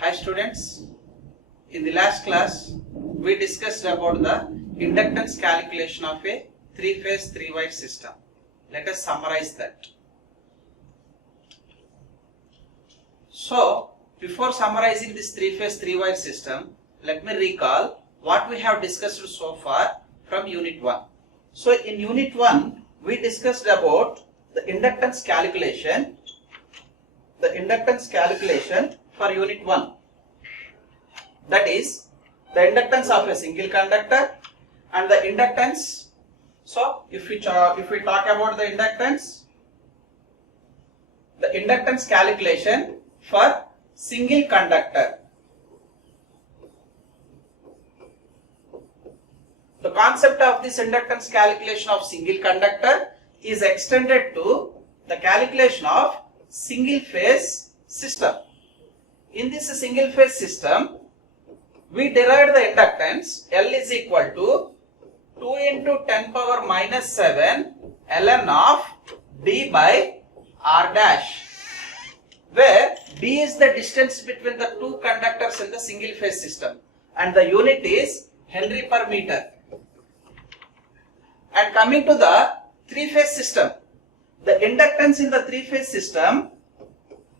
Hi students, in the last class we discussed about the inductance calculation of a three-phase three-wire system. Let us summarize that. So before summarizing this three-phase three-wire system, let me recall what we have discussed so far from unit 1. So in unit 1 we discussed about the inductance calculation for unit 1. That is the inductance of a single conductor and the inductance. So if we talk about the inductance calculation for single conductor. The concept of this inductance calculation of single conductor is extended to the calculation of single phase system. In this single phase system, we derived the inductance L is equal to 2 into 10 power minus 7 ln of d by r dash, where d is the distance between the two conductors in the single phase system and the unit is Henry per meter. And coming to the three-phase system, the inductance in the three-phase system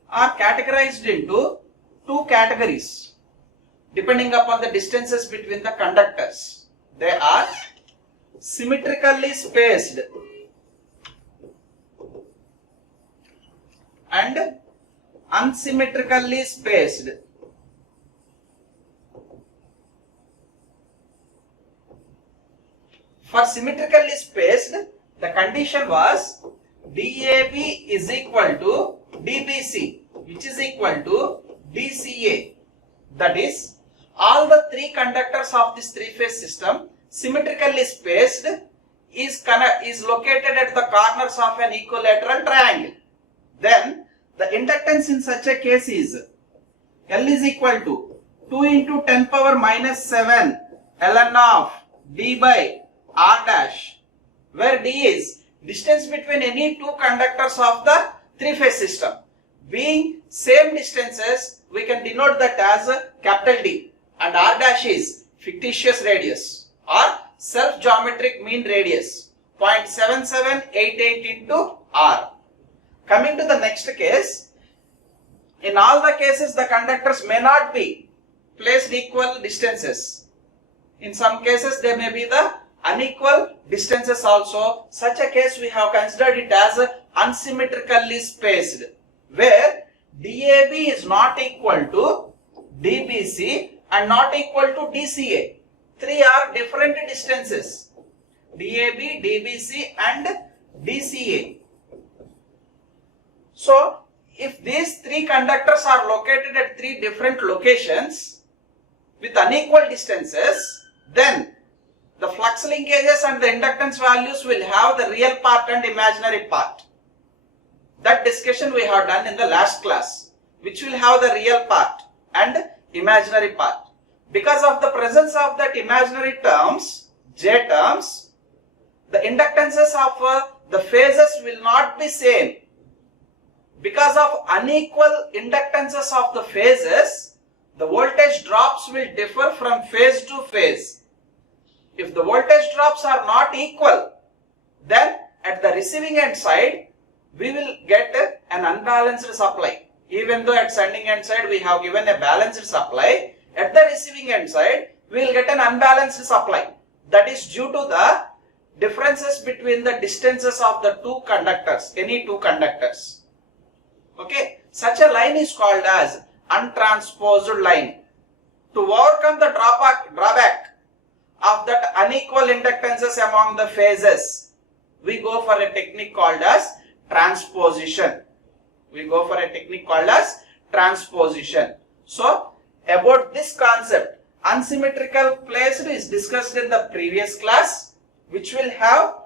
are categorized into two categories depending upon the distances between the conductors. They are symmetrically spaced and unsymmetrically spaced. For symmetrically spaced, the condition was DAB is equal to DBC, which is equal to DCA. That is, all the three conductors of this three-phase system symmetrically spaced is located at the corners of an equilateral triangle. Then the inductance in such a case is L is equal to 2 into 10 power minus 7 ln of d by r dash, where d is distance between any two conductors of the three-phase system. Being same distances, we can denote that as capital D, and r dash is fictitious radius or self-geometric mean radius 0.7788 into r. Coming to the next case, in all the cases the conductors may not be placed equal distances. In some cases they may be the unequal distances also. Such a case we have considered it as unsymmetrically spaced, where DAB is not equal to DBC and not equal to DCA. Three are different distances: DAB, DBC and DCA. So if these three conductors are located at three different locations with unequal distances, then the flux linkages and the inductance values will have the real part and imaginary part. That discussion we have done in the last class, which will have the real part and imaginary part. Because of the presence of that imaginary terms, J terms, the inductances of the phases will not be same. Because of unequal inductances of the phases, the voltage drops will differ from phase to phase. If the voltage drops are not equal, then at the receiving end side, we will get an unbalanced supply. Even though at sending end side we have given a balanced supply, at the receiving end side we will get an unbalanced supply. That is due to the differences between the distances of the two conductors, any two conductors. Okay, such a line is called as untransposed line. To overcome the drawback of that unequal inductances among the phases, we go for a technique called as transposition. So about this concept, unsymmetrical placed is discussed in the previous class, which will have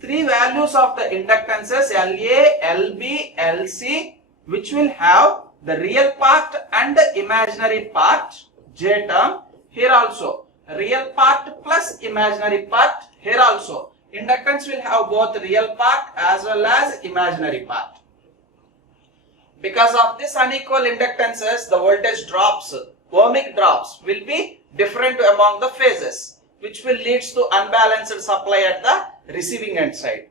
three values of the inductances LA, LB, LC, which will have the real part and the imaginary part, J term. Here also real part plus imaginary part. Here also inductance will have both real part as well as imaginary part. Because of this unequal inductances, the voltage drops, ohmic drops will be different among the phases, which will lead to unbalanced supply at the receiving end side.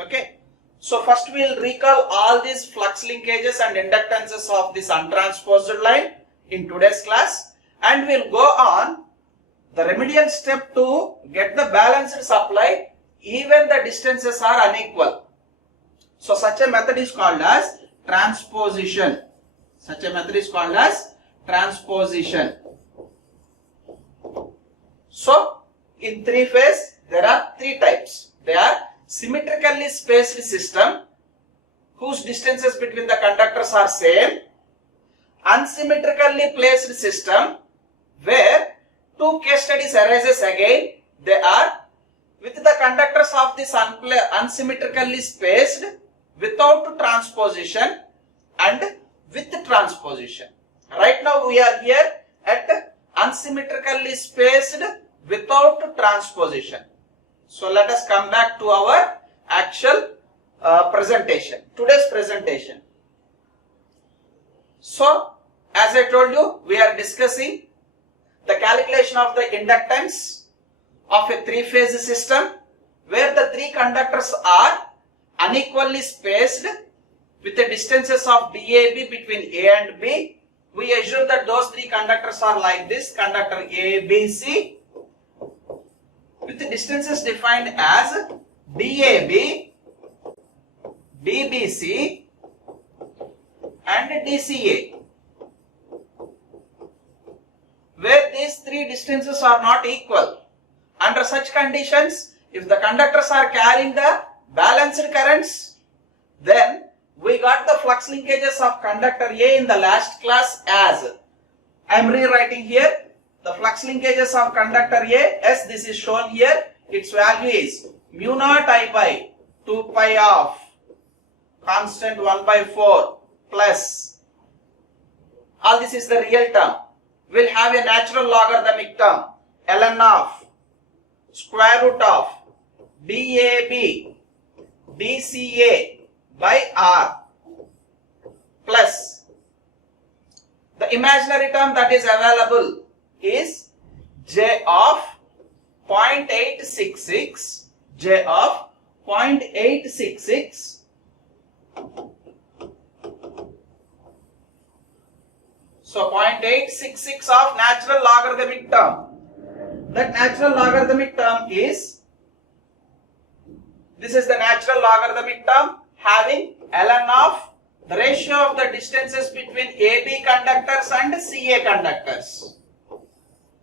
Okay. So first we will recall all these flux linkages and inductances of this untransposed line in today's class, and we will go on the remedial step to get the balanced supply even the distances are unequal. So such a method is called as transposition. Such a method is called as transposition. So in three phase there are three types. They are symmetrically spaced system whose distances between the conductors are same, unsymmetrically placed system where two case studies arises again. They are with the conductors of this unsymmetrically spaced without transposition and with transposition. Right now we are here at unsymmetrically spaced without transposition. So let us come back to our actual presentation, today's presentation. So as I told you, we are discussing the calculation of the inductance of a three-phase system where the three conductors are unequally spaced with the distances of DAB between A and B. We assume that those three conductors are like this: conductor A, B, C, with the distances defined as DAB, DBC and DCA, where these three distances are not equal. Under such conditions, if the conductors are carrying the balanced currents, then we got the flux linkages of conductor A in the last class as, I am rewriting here the flux linkages of conductor A as this is shown here. Its value is mu naught I by 2 pi of constant 1 by 4 plus, all this is the real term, will have a natural logarithmic term ln of square root of DAB DCA by R plus the imaginary term that is available is J of 0.866, J of 0.866. So 0.866 of natural logarithmic term. That natural logarithmic term is, this is the natural logarithmic term having ln of the ratio of the distances between AB conductors and CA conductors.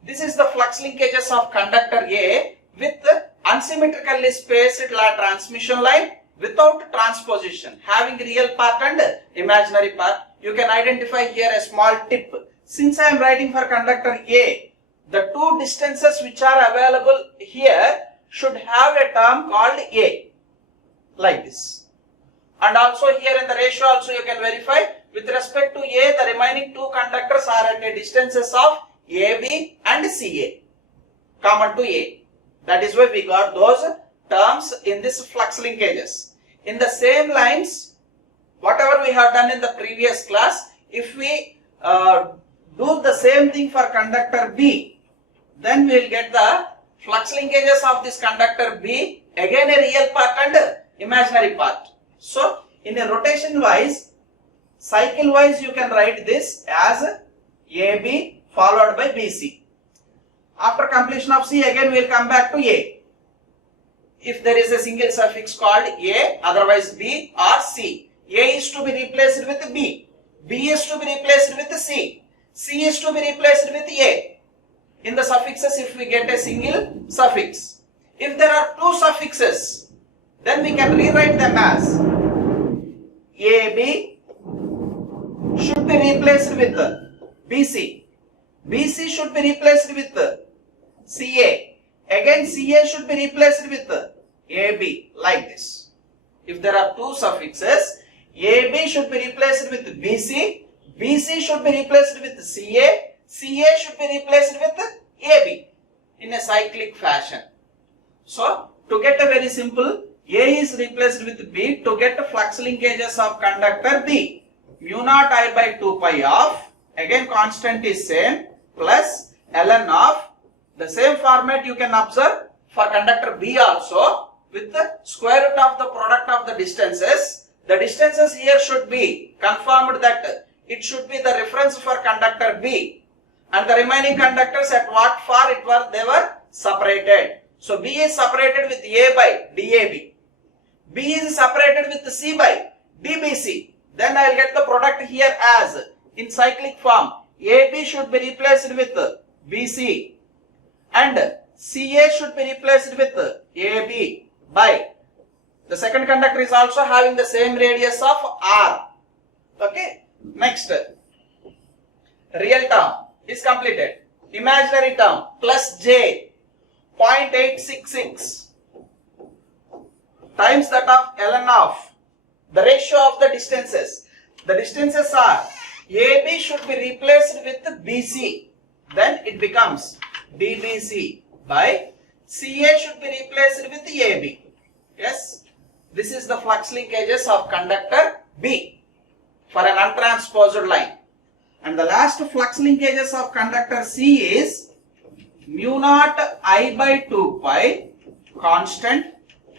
This is the flux linkages of conductor A with unsymmetrically spaced transmission line without transposition, having real part and imaginary part. You can identify here a small tip. Since I am writing for conductor A, the two distances which are available here should have a term called A, like this. And also here in the ratio also you can verify with respect to A, the remaining two conductors are at a distances of AB and CA, common to A. That is why we got those terms in this flux linkages. In the same lines, whatever we have done in the previous class, if we do the same thing for conductor B, then we will get the flux linkages of this conductor B, again a real part and imaginary part. So in a rotation wise, cycle wise, you can write this as AB followed by BC. After completion of C, again we will come back to A. If there is a single suffix called A, otherwise B or C. A is to be replaced with B. B is to be replaced with C. C is to be replaced with A. In the suffixes, if we get a single suffix. If there are two suffixes, then we can rewrite them as AB should be replaced with BC. BC should be replaced with CA. Again CA should be replaced with AB, like this. If there are two suffixes, AB should be replaced with BC, BC should be replaced with CA, CA should be replaced with AB in a cyclic fashion. So to get a very simple, A is replaced with B to get flux linkages of conductor B. mu naught I by 2 pi of, again constant is same, plus ln of, the same format you can observe for conductor B also, with the square root of the product of the distances. The distances here should be confirmed that it should be the reference for conductor B, and the remaining conductors at what far they were separated. So B is separated with A by DAB. B is separated with C by DBC. Then I will get the product here as in cyclic form. AB should be replaced with BC and CA should be replaced with AB by the second conductor is also having the same radius of R. Okay. Next, real term is completed. Imaginary term plus J 0.866 times that of ln of the ratio of the distances. The distances are AB should be replaced with BC. Then it becomes DBC by CA should be replaced with AB. Yes, this is the flux linkages of conductor B for an untransposed line. And the last flux linkages of conductor C is mu naught I by 2 pi constant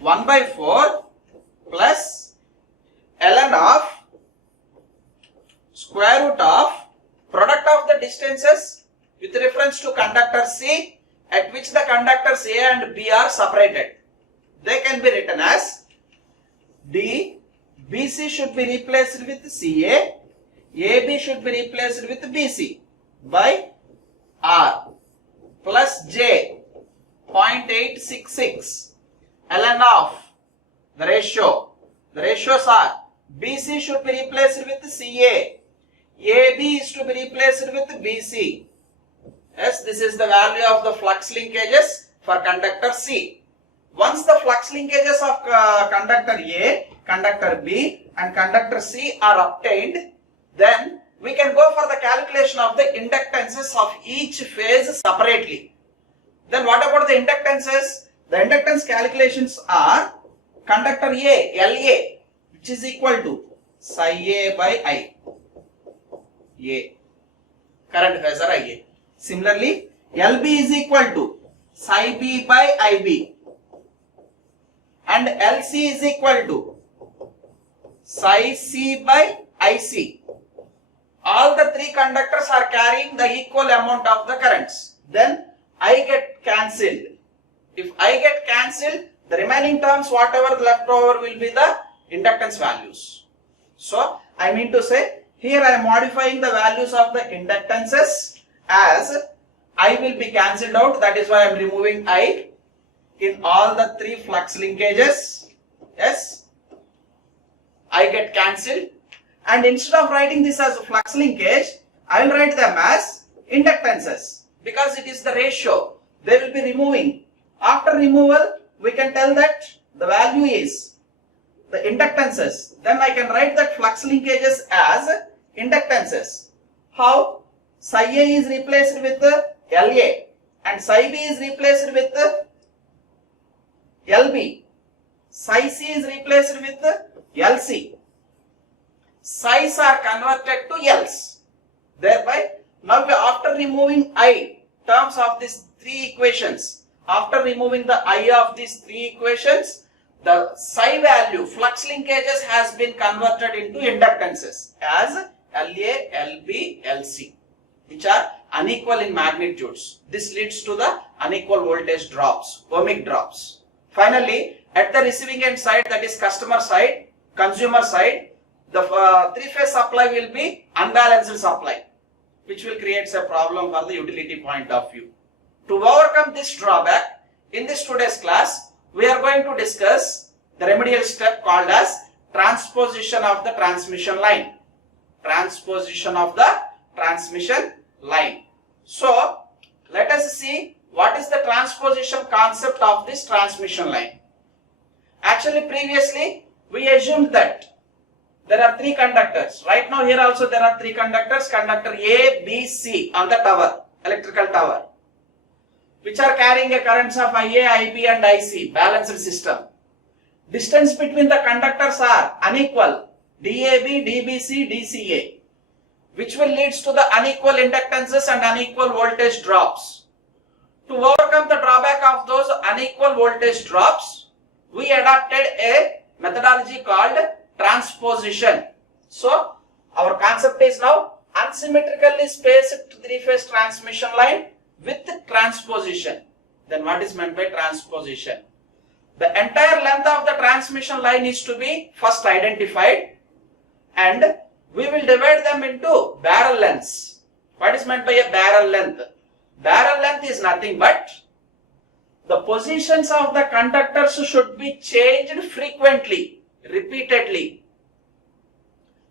1 by 4 plus ln of square root of product of the distances with reference to conductor C at which the conductors A and B are separated. They can be written as D, BC should be replaced with CA, AB should be replaced with BC by R plus J 0.866 ln of the ratio. The ratios are BC should be replaced with CA, AB is to be replaced with BC. Yes, this is the value of the flux linkages for conductor C. Once the flux linkages of conductor A, conductor B and conductor C are obtained, then we can go for the calculation of the inductances of each phase separately. Then what about the inductances? The inductance calculations are conductor A, LA, which is equal to psi A by I. A. Current phasor IA. Similarly, LB is equal to psi B by IB. And LC is equal to psi C by IC. All the three conductors are carrying the equal amount of the currents. Then I get cancelled. If I get cancelled, the remaining terms, whatever left over, will be the inductance values. So I mean to say, here I am modifying the values of the inductances as I will be cancelled out. That is why I am removing I in all the three flux linkages. Yes, I get cancelled, and instead of writing this as a flux linkage, I will write them as inductances because it is the ratio. They will be removing. After removal, we can tell that the value is the inductances. Then I can write that flux linkages as inductances. How? Psi A is replaced with LA and psi B is replaced with LB. Psi C is replaced with LC. Psi's are converted to L's. Thereby, now after removing I terms of these three equations, after removing the I of these three equations, the psi value, flux linkages, has been converted into inductances as LA, LB, LC, which are unequal in magnitudes. This leads to the unequal voltage drops, ohmic drops. Finally, at the receiving end side, that is customer side, consumer side, the three-phase supply will be unbalanced supply, which will create a problem for the utility point of view. To overcome this drawback, in this today's class, we are going to discuss the remedial step called as transposition of the transmission line. Transposition of the transmission line. So, let us see what is the transposition concept of this transmission line. Actually, previously, we assumed that there are three conductors. Right now, here also there are three conductors, conductor A, B, C on the tower, electrical tower, which are carrying a currents of IA, IB and IC, balanced system. Distance between the conductors are unequal. DAB, DBC, DCA, which will lead to the unequal inductances and unequal voltage drops. To overcome the drawback of those unequal voltage drops, we adopted a methodology called transposition. So, our concept is now unsymmetrically spaced three-phase transmission line with transposition. Then what is meant by transposition? The entire length of the transmission line is to be first identified, and we will divide them into barrel lengths. What is meant by a barrel length? Barrel length is nothing but the positions of the conductors should be changed frequently, repeatedly.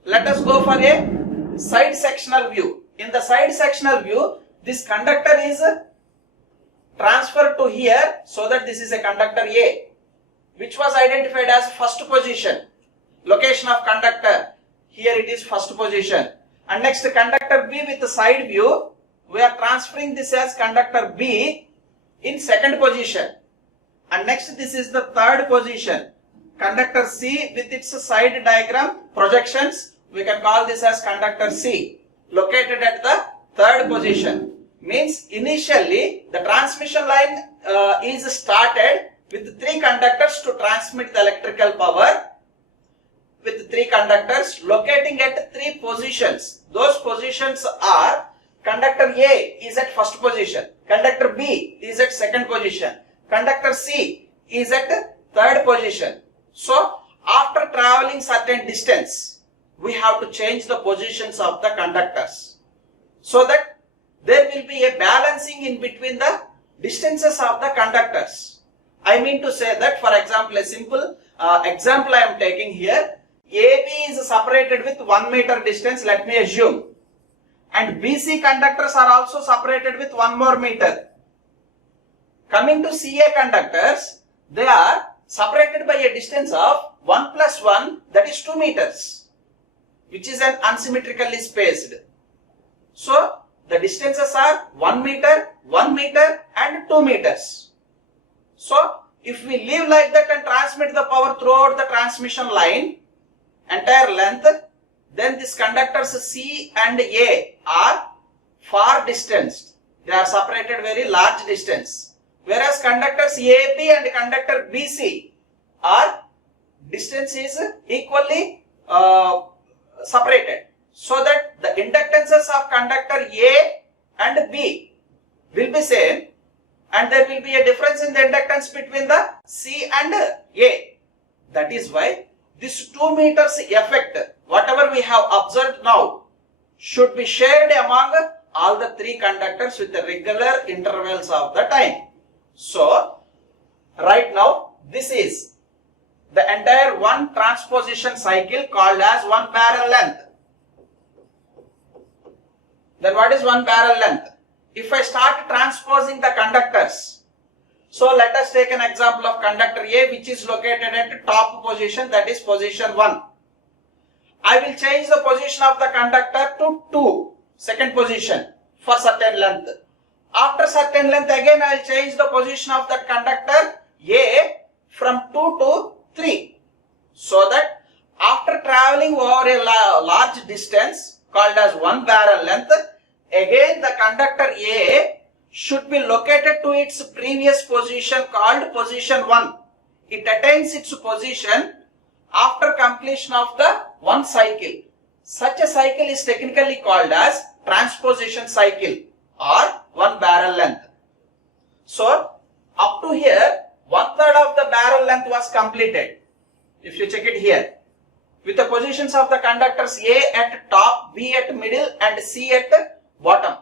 Let us go for a side sectional view. In the side sectional view, this conductor is transferred to here, so that this is a conductor A, which was identified as first position. Location of conductor, here it is first position. And next conductor B with the side view, we are transferring this as conductor B in second position. And next this is the third position. Conductor C with its side diagram projections, we can call this as conductor C, located at the third position. Means initially the transmission line is started with three conductors to transmit the electrical power, with three conductors locating at three positions. Those positions are conductor A is at first position, conductor B is at second position, conductor C is at third position. So after traveling certain distance, we have to change the positions of the conductors so that there will be a balancing in between the distances of the conductors. I mean to say that, for example, a simple example I am taking here. AB is separated with 1 meter distance, let me assume, and BC conductors are also separated with 1 more meter. Coming to CA conductors, they are separated by a distance of 1 plus 1, that is 2 meters, which is an unsymmetrically spaced. So the distances are 1 meter, 1 meter and 2 meters. So if we leave like that and transmit the power throughout the transmission line, entire length, then these conductors C and A are far distanced. They are separated very large distance. Whereas conductors AB and conductor BC are distance is equally separated, so that the inductances of conductor A and B will be same, and there will be a difference in the inductance between the C and A. That is why this 2 meters effect, whatever we have observed now, should be shared among all the three conductors with the regular intervals of the time. So right now this is the entire one transposition cycle called as one barrel length. Then what is one barrel length? If I start transposing the conductors, so let us take an example of conductor A, which is located at top position, that is position 1. I will change the position of the conductor to 2, second position, for certain length. After certain length, again I will change the position of the conductor A from 2 to 3. So that after traveling over a large distance called as one barrel length, again the conductor A should be located to its previous position called position 1. It attains its position after completion of the one cycle. Such a cycle is technically called as transposition cycle or one barrel length. So up to here, 1/3 of the barrel length was completed. If you check it here, with the positions of the conductors A at top, B at middle and C at bottom.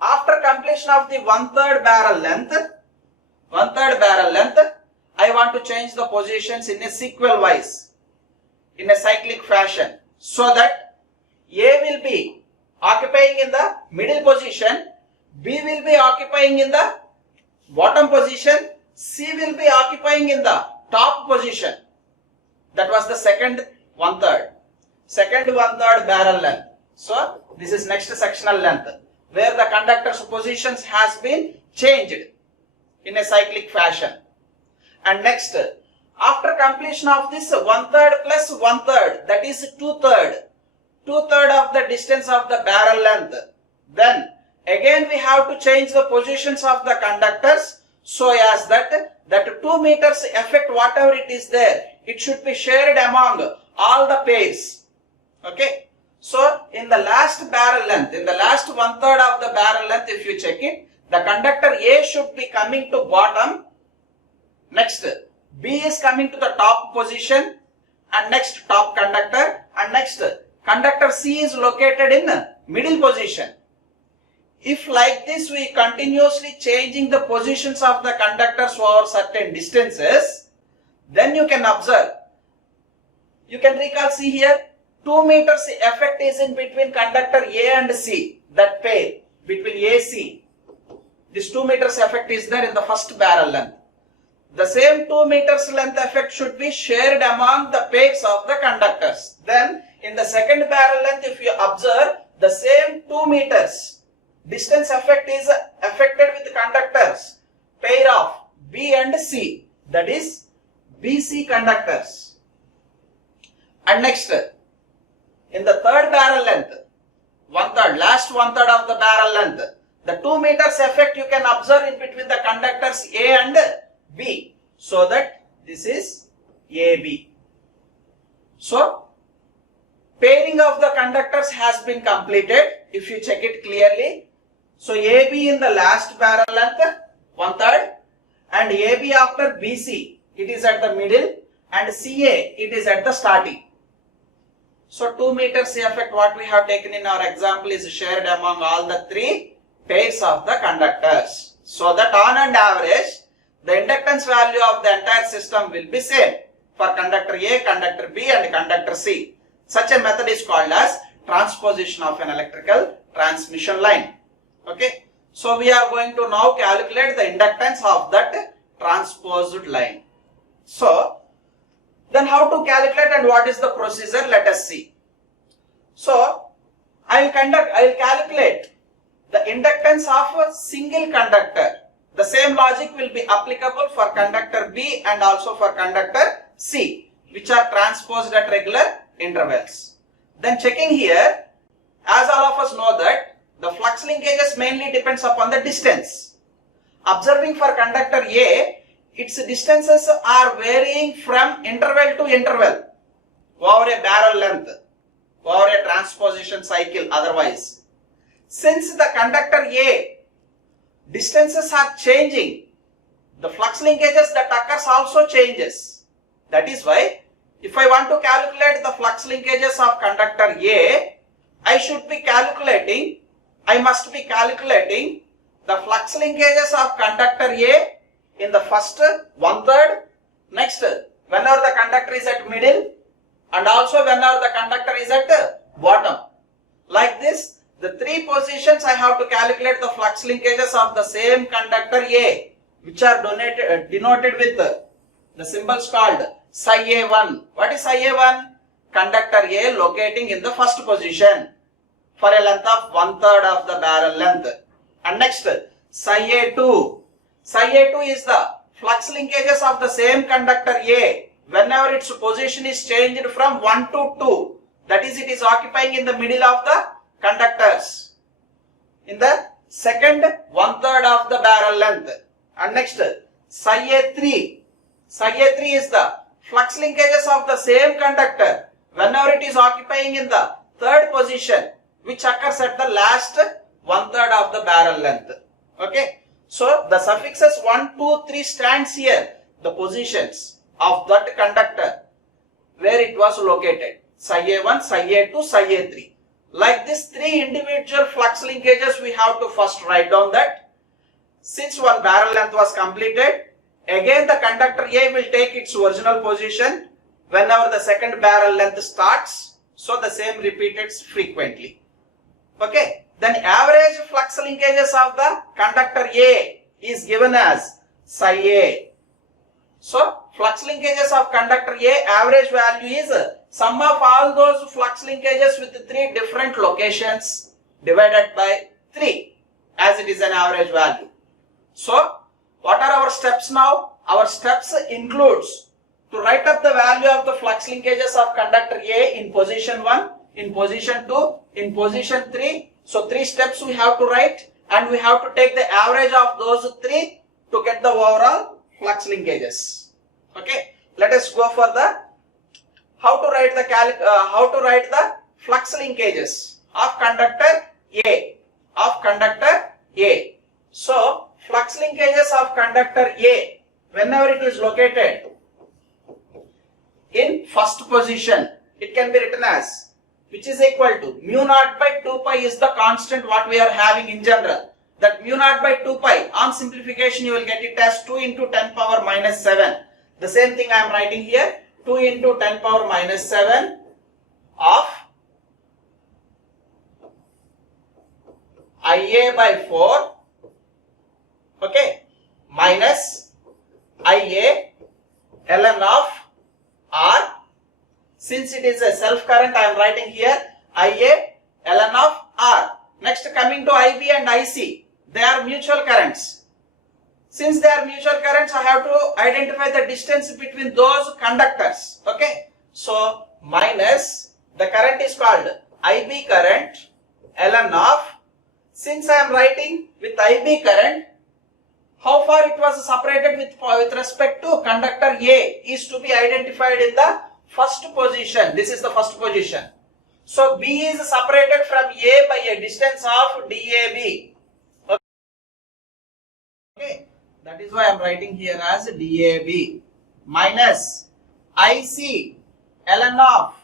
After completion of the 1/3 barrel length, I want to change the positions in a sequel wise, in a cyclic fashion, so that A will be occupying in the middle position, B will be occupying in the bottom position, C will be occupying in the top position. That was the second 1/3. Second 1/3 barrel length. So this is next sectional length, where the conductor's positions has been changed in a cyclic fashion. And next, After completion of this 1/3 plus 1/3, that is 2/3. 2/3 of the distance of the barrel length. Then again we have to change the positions of the conductors so as that 2 meters effect, whatever it is there, it should be shared among all the pairs. Okay. So in the last barrel length, in the last 1/3 of the barrel length, if you check it, the conductor A should be coming to bottom. Next B is coming to the top position, and next top conductor, and next conductor C is located in middle position. If like this we continuously changing the positions of the conductors over certain distances, then you can observe, you can recall, see here, 2 meters effect is in between conductor A and C, that pair between AC. This 2 meters effect is there in the first barrel length. The same 2 meters length effect should be shared among the pairs of the conductors. Then in the second barrel length, if you observe, the same 2 meters distance effect is affected with conductors pair of B and C, that is BC conductors. And next, in the third barrel length, 1/3, last 1/3 of the barrel length, the 2 meters effect you can observe in between the conductors A and B, so that this is AB. So pairing of the conductors has been completed if you check it clearly. So AB in the last barrel length 1/3, and AB after BC, it is at the middle, and CA, it is at the starting. So 2 meters effect what we have taken in our example is shared among all the 3 pairs of the conductors, so that on an average the inductance value of the entire system will be same for conductor A, conductor B and conductor C. Such a method is called as transposition of an electrical transmission line. Okay, so we are going to now calculate the inductance of that transposed line. So then how to calculate and what is the procedure, let us see. So I will calculate the inductance of a single conductor. The same logic will be applicable for conductor B and also for conductor C, which are transposed at regular intervals. Then checking here, as all of us know that the flux linkages mainly depends upon the distance. Observing for conductor A, its distances are varying from interval to interval over a barrel length, over a transposition cycle otherwise. Since the conductor A distances are changing, the flux linkages that occurs also changes. That is why if I want to calculate the flux linkages of conductor A, I must be calculating the flux linkages of conductor A in the first 1/3, next whenever the conductor is at middle, and also whenever the conductor is at bottom. Like this, the 3 positions I have to calculate the flux linkages of the same conductor A, which are denoted with the symbols called psi A1. What is psi A1? Conductor A locating in the first position for a length of 1/3 of the barrel length. And next, psi A2. Psi A2 is the flux linkages of the same conductor A whenever its position is changed from 1 to 2. That is, it is occupying in the middle of the conductors in the second 1/3 of the barrel length. And next, psi A3. Psi A3 is the flux linkages of the same conductor whenever it is occupying in the third position, which occurs at the last 1/3 of the barrel length. Okay, so the suffixes 1, 2, 3 stands here, the positions of that conductor where it was located, psi A1, psi A2, psi A3. Like this 3 individual flux linkages we have to first write down that. Since one barrel length was completed, again the conductor A will take its original position whenever the second barrel length starts, so the same repeated frequently. Okay, then average flux linkages of the conductor A is given as psi A. So flux linkages of conductor A average value is sum of all those flux linkages with 3 different locations divided by 3, as it is an average value. So what are our steps now? Our steps includes to write up the value of the flux linkages of conductor A in position 1, in position 2, in position 3. So 3 steps we have to write, and we have to take the average of those 3 to get the overall flux linkages. Okay, let us go for the how to write the flux linkages of conductor A, So flux linkages of conductor A, whenever it is located in first position, it can be written as, which is equal to mu naught by 2 pi is the constant what we are having in general. That mu naught by 2 pi, on simplification you will get it as 2 into 10 power minus 7. The same thing I am writing here, 2 into 10 power minus 7 of Ia by 4, okay, minus Ia ln of R. Since it is a self current, I am writing here Ia ln of R. Next, coming to IB and IC, they are mutual currents. Since they are mutual currents, I have to identify the distance between those conductors. Okay, so minus the current is called IB current ln of. Since I am writing with IB current, how far it was separated with respect to conductor A is to be identified in the first position. This is the first position. So B is separated from A by a distance of DAB. Okay, that is why I am writing here as DAB minus IC ln of.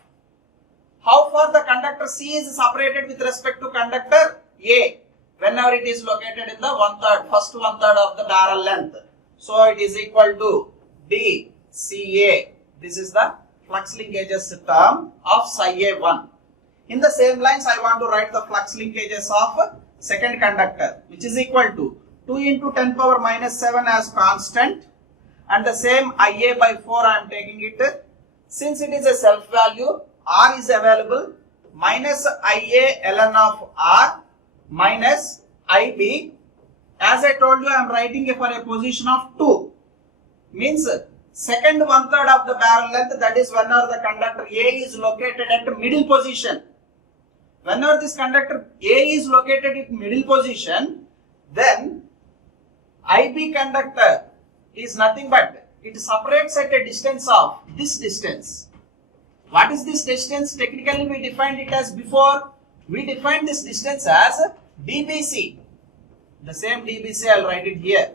How far the conductor C is separated with respect to conductor A, whenever it is located in the first one third of the barrel length. So it is equal to DCA. This is the flux linkages term of psi A1. In the same lines, I want to write the flux linkages of second conductor, which is equal to 2 into 10 power minus 7 as constant, and the same Ia by 4 I am taking it. Since it is a self value, R is available, minus Ia ln of R minus IB. As I told you, I am writing for a position of 2. Means second one third of the barrel length, that is whenever the conductor A is located at middle position. Whenever this conductor A is located at middle position, then IB conductor is nothing but it separates at a distance of this distance. What is this distance? Technically we defined it as before. We defined this distance as DBC. The same DBC I will write it here.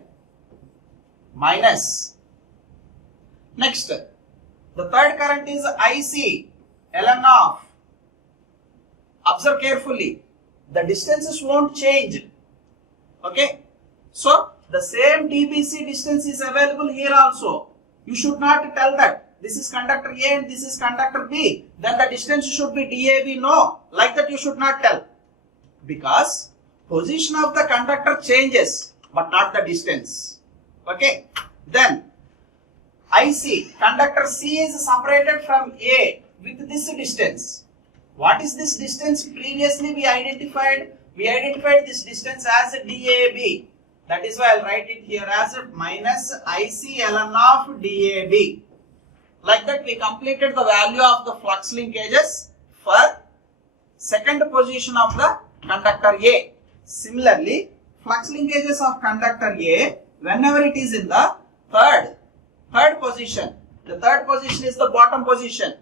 Minus. Next, the third current is IC ln of. Observe carefully. The distances won't change. Okay. So the same DBC distance is available here also. You should not tell that this is conductor A and this is conductor B. Then the distance should be DAB. No, like that you should not tell. Because position of the conductor changes, but not the distance. Okay. Then IC, conductor C is separated from A with this distance. What is this distance? Previously we identified this distance as DAB. That is why I will write it here as minus IC ln of DAB. Like that we completed the value of the flux linkages for second position of the conductor A. Similarly, flux linkages of conductor A, whenever it is in the third position, the third position is the bottom position.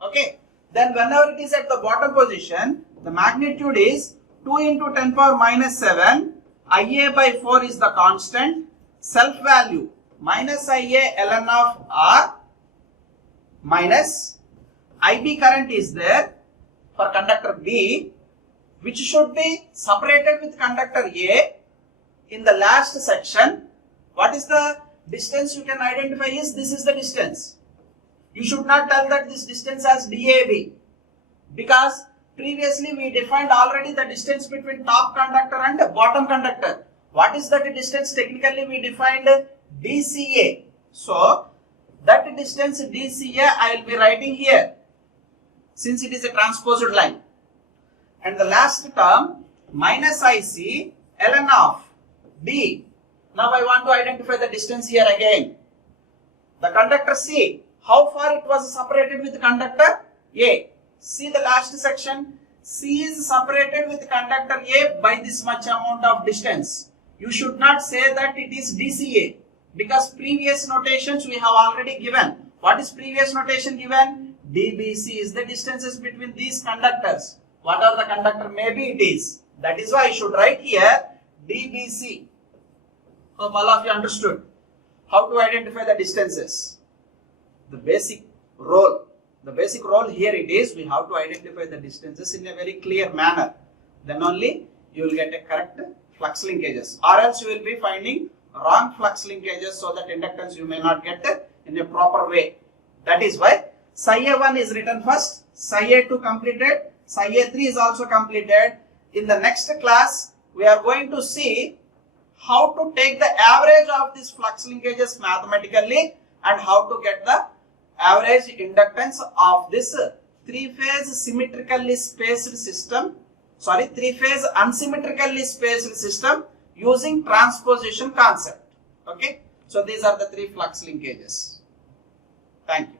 Okay. Then whenever it is at the bottom position, the magnitude is 2 into 10 power minus 7. Ia by 4 is the constant. Self value minus Ia ln of R minus IB current is there for conductor B, which should be separated with conductor A in the last section. What is the distance you can identify is this is the distance. You should not tell that this distance as DAB, because previously we defined already the distance between top conductor and bottom conductor. What is that distance? Technically we defined DCA. So that distance DCA I will be writing here, since it is a transposed line. And the last term minus IC ln of B. Now I want to identify the distance here again. The conductor C, how far it was separated with conductor A. See the last section. C is separated with conductor A by this much amount of distance. You should not say that it is DCA because previous notations we have already given. What is previous notation given? DBC is the distances between these conductors. What are the conductor? Maybe it is. That is why I should write here DBC. Hope all of you understood how to identify the distances. The basic role here it is, we have to identify the distances in a very clear manner. Then only you will get a correct flux linkages, or else you will be finding wrong flux linkages, so that inductance you may not get in a proper way. That is why Psi A1 is written first, Psi A2 completed, Psi A3 is also completed. In the next class, we are going to see how to take the average of these flux linkages mathematically and how to get the average inductance of this three-phase unsymmetrically spaced system using transposition concept. Okay, so these are the three flux linkages. Thank you.